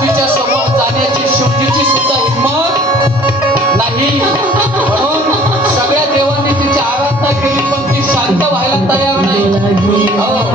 तिच्या समोर जाण्याची शिवजीची सुद्धा हिंमत नाही. म्हणून सगळ्या देवांनी तिची आराधना केली पण ती शांत व्हायला तयार नाही. हो.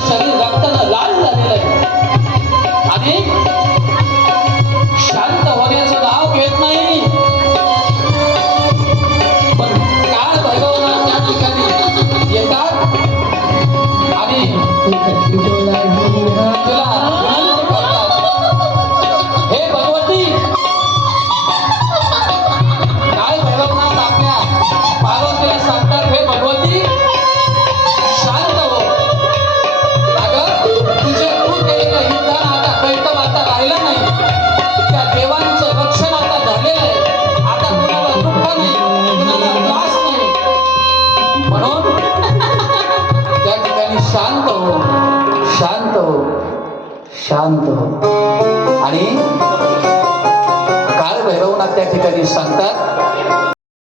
शरीर रक्तानं लाल झालेलं आहे आणि शांत होण्याचं नाव घेत नाही पण काय भैरवना त्या ठिकाणी येतात आणि शांत हो. आणि काळभैरवनाथ त्या ठिकाणी सांगतात